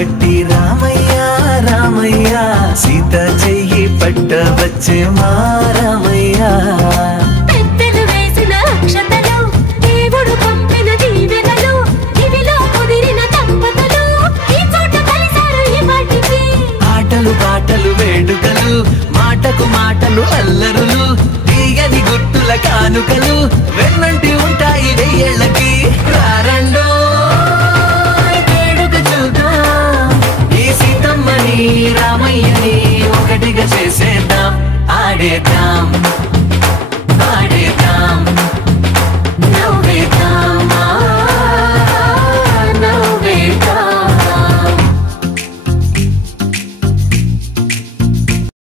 పట్టి రామయ్య రామయ్య సీత చెయ్యి పట్ట వచ్చే మా రామయ్య పెద్దలు వేసిన అక్షతలు దేవుడు పంపిన దీవెనలు ఇవిలో కుదిరిన దంపతులు ఈ చోట కలిసారు ఈ పాటికి ఆటలు పాటలు వేడుకలు మాటకు మాటలు అల్లరులు తీయని గుర్తుల కానుకలు వెన్నంటి ఉంటాయి వెయ్యేళ్ళకి రారండో వేడుక చూద్దాం ఈ సీతమ్మని రామయ్యని ఒకటిగా చేసేద్దాం ఆడేద్దాం